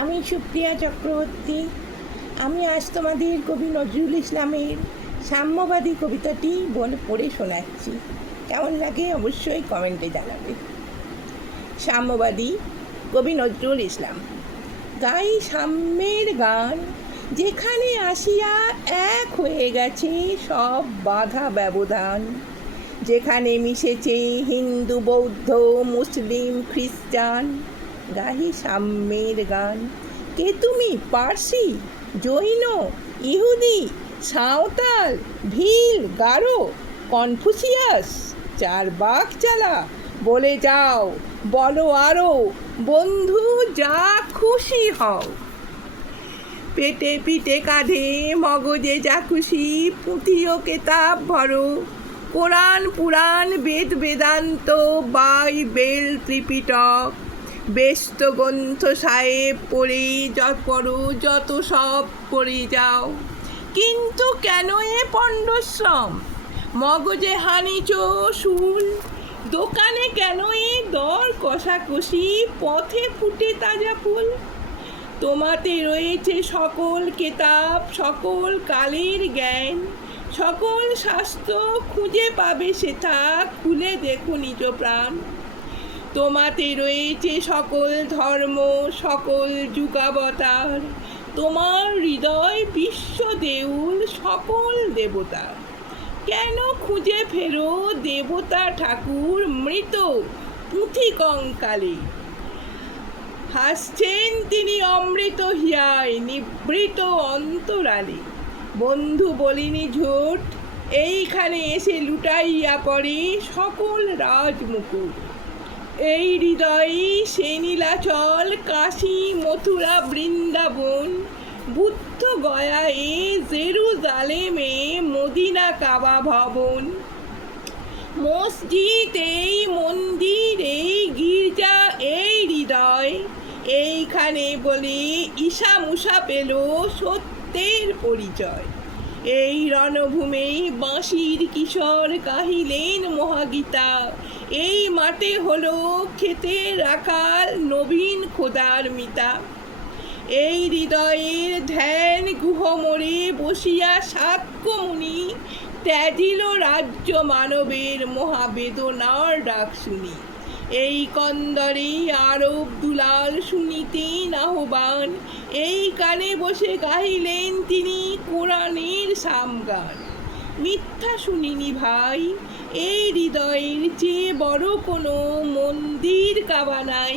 আমি সুপ্রিয়া চক্রবর্তী। আমি আজ তোমাদের কবি নজরুল ইসলামের সাম্যবাদী কবিতাটি বলে, পড়ে শোনাচ্ছি। কেমন লাগে অবশ্যই কমেন্টে জানাবে। সাম্যবাদী কবি নজরুল ইসলাম। গাই সাম্যের গান, যেখানে আসিয়া এক হয়ে গেছে সব বাধা ব্যবধান। যেখানে মিশেছে হিন্দু, বৌদ্ধ, মুসলিম, খ্রিস্টান। গাহি সাম্যের গান। কে তুমি পার্সি, জৈন, ইহুদি, সাঁওতাল, ভিল, গারো, কনফুসিয়াস, চার বাঘ চালা, বলে যাও, বলো আরও, বন্ধু, যা খুশি হও। পেটে পিঠে কাঁধে মগজে যা খুশি, পুঁথিও কেতাব ভরো। কোরআন পুরাণ বেদ বেদান্ত বাই বাইবেল ত্রিপিটক। বেস্ত গ্রন্থ সাহেব পড়ে যত পড়ো, যত সব করে যাও। কিন্তু কেন এ পণ্ডশ্রম? মগজে হানিচ শুল দোকানে কেন এ দর কষাকষি? পথে ফুটে তাজা ফুল। তোমাতে রয়েছে সকল কেতাব, সকল কালের জ্ঞান। সকল স্বাস্থ্য খুঁজে পাবে সেটা খুলে দেখো নিজ প্রাণ। তোমাতে রয়েছে সকল ধর্ম, সকল যুগাবতার। তোমার হৃদয় বিশ্ব দেউল, সকল দেবতা কেন খুঁজে ফেরো দেবতা ঠাকুর মৃত পুঁথি কঙ্কালে হাসছেন তিনি অমৃত হিয়ায়, নিবৃত অন্তরালে। বন্ধু বলিনি ঝোট, এইখানে এসে লুটাইয়া পড়ে সকল রাজমুকুট। এই হৃদয়ে সে নীলাচল কাশী মথুরা বৃন্দাবন। বুদ্ধ গয়ায়ে জেরুজালেমে মদিনা কাবা ভবন। মসজিদ এই মন্দির, এই গির্জা, এই হৃদয়। এইখানে বলে ঈশা মুসা পেল সত্যের পরিচয়। এই রণভূমে বাঁশির কিশোর কাহিলেন মহাগীতা। এই মাঠে হলো খেতে রাখাল নবীন খোদার মিতা। এই হৃদয়ের ধ্যান গুহমরে বসিয়া সাক্ষ্যমুনি ত্যাজিল রাজ্য মানবের মহাবেদনার ডাক শুনি। এই কন্দরে আরব দুলাল শুনিতেন আহ্বান, এই কানে বসে গাইলেন তিনি কোরআনের সামগান। মিথ্যা শুনিনি ভাই। এই হৃদয়ের চেয়ে বড় কোনো মন্দির কাবা নাই।